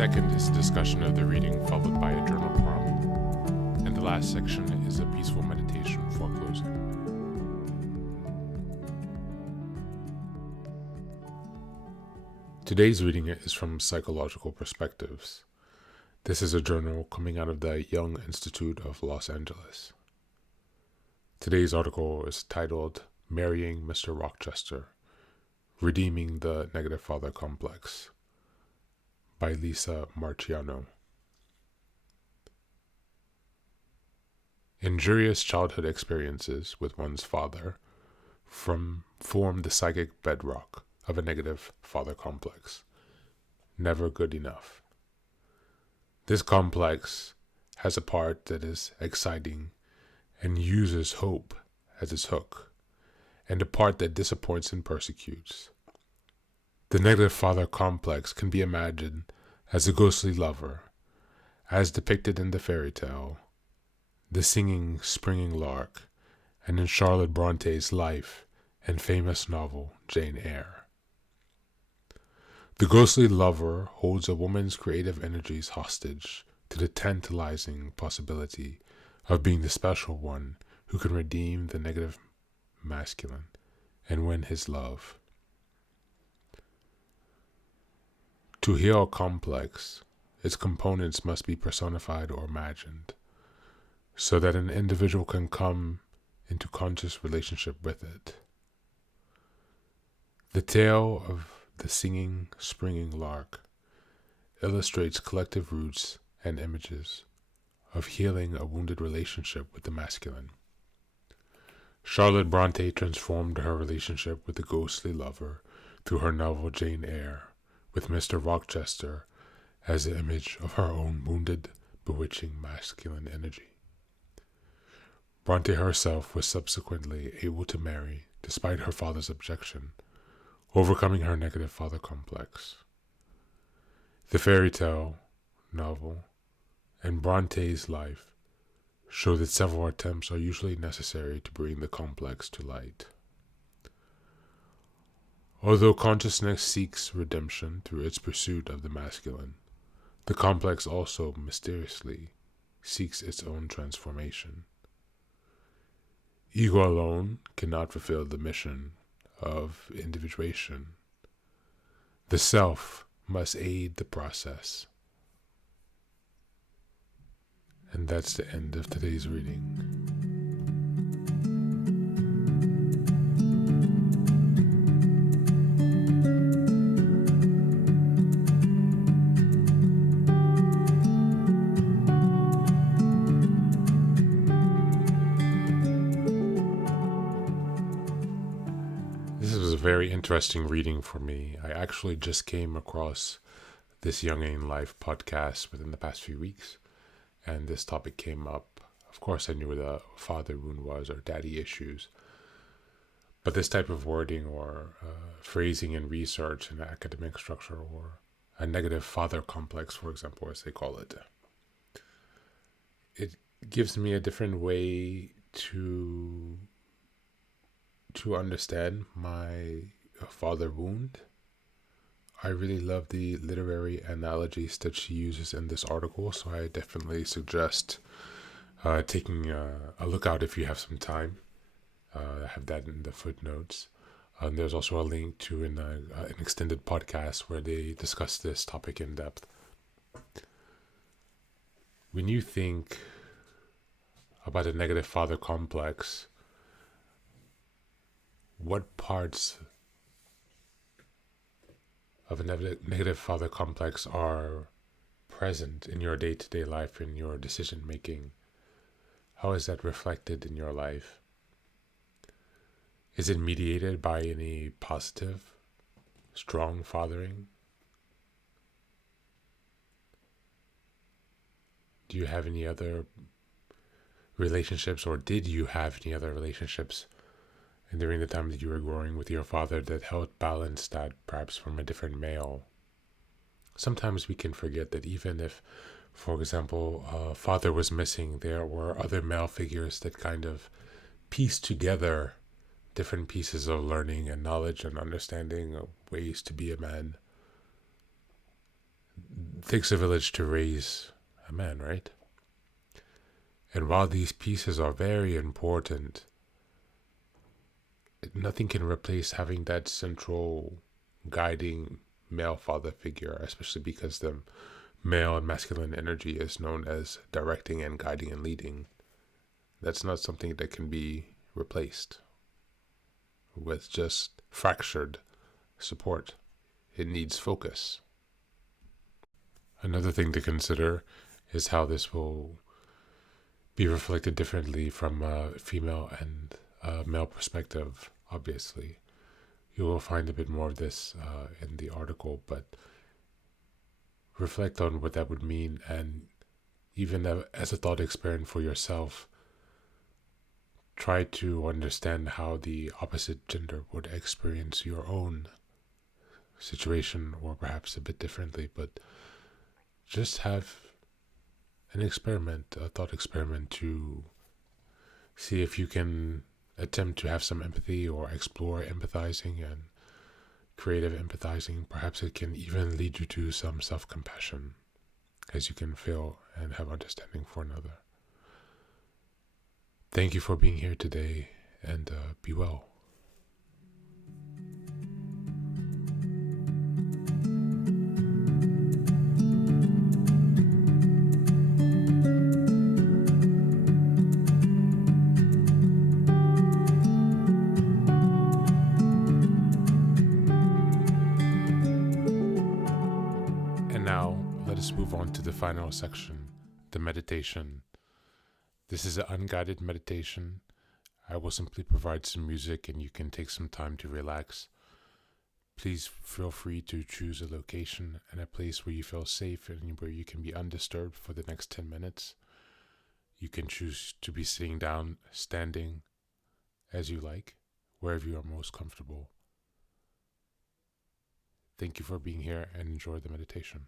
second is a discussion of the reading followed by a journal prompt, and the last section is a peaceful meditation for closing. Today's reading is from Psychological Perspectives. This is a journal coming out of the Young Institute of Los Angeles. Today's article is titled Marrying Mr. Rochester, Redeeming the Negative Father Complex by Lisa Marciano. Injurious childhood experiences with one's father form the psychic bedrock of a negative father complex. Never good enough. This complex has a part that is exciting and uses hope as its hook, and a part that disappoints and persecutes. The negative father complex can be imagined as a ghostly lover, as depicted in the fairy tale, the singing springing lark, and in Charlotte Bronte's life and famous novel Jane Eyre. The ghostly lover holds a woman's creative energies hostage to the tantalizing possibility of being the special one who can redeem the negative masculine and win his love. To heal a complex, its components must be personified or imagined, so that an individual can come into conscious relationship with it. The tale of the singing, springing lark illustrates collective roots and images of healing a wounded relationship with the masculine. Charlotte Bronte transformed her relationship with the ghostly lover through her novel Jane Eyre, with Mr. Rochester as the image of her own wounded, bewitching masculine energy. Bronte herself was subsequently able to marry, despite her father's objection, overcoming her negative father complex. The fairy tale, novel, and Bronte's life show that several attempts are usually necessary to bring the complex to light. Although consciousness seeks redemption through its pursuit of the masculine, the complex also mysteriously seeks its own transformation. Ego alone cannot fulfill the mission of individuation. The self must aid the process. And that's the end of today's reading. This was a very interesting reading for me. I actually just came across this Young in Life podcast within the past few weeks, and this topic came up. Of course, I knew what a father wound was, or daddy issues, but this type of wording or phrasing in research and academic structure, or a negative father complex, for example, as they call it, it gives me a different way to understand my father wound. I really love the literary analogies that she uses in this article, so I definitely suggest taking a look out if you have some time. I have that in the footnotes. There's also a link to an extended podcast where they discuss this topic in depth. When you think about a negative father complex, what parts of a negative father complex are present in your day-to-day life, in your decision-making? How is that reflected in your life? Is it mediated by any positive, strong fathering? Do you have any other relationships, or did you have any other relationships during the time that you were growing with your father that helped balance that, perhaps from a different male? Sometimes we can forget that even if, for example, a father was missing, there were other male figures that kind of pieced together different pieces of learning and knowledge and understanding of ways to be a man It takes a village to raise a man, right? And while these pieces are very important, nothing can replace having that central guiding male father figure, especially because the male and masculine energy is known as directing and guiding and leading. That's not something that can be replaced with just fractured support. It needs focus. Another thing to consider is how this will be reflected differently from a female and a male perspective, obviously. You will find a bit more of this in the article, but reflect on what that would mean, and even as a thought experiment for yourself, try to understand how the opposite gender would experience your own situation, or perhaps a bit differently, but just have an experiment, a thought experiment, to see if you can attempt to have some empathy or explore empathizing and creative empathizing. Perhaps it can even lead you to some self-compassion, as you can feel and have understanding for another. Thank you for being here today, and be well. And now, let us move on to the final section, the meditation. This is an unguided meditation. I will simply provide some music and you can take some time to relax. Please feel free to choose a location and a place where you feel safe and where you can be undisturbed for the next 10 minutes. You can choose to be sitting down, standing, as you like, wherever you are most comfortable. Thank you for being here and enjoy the meditation.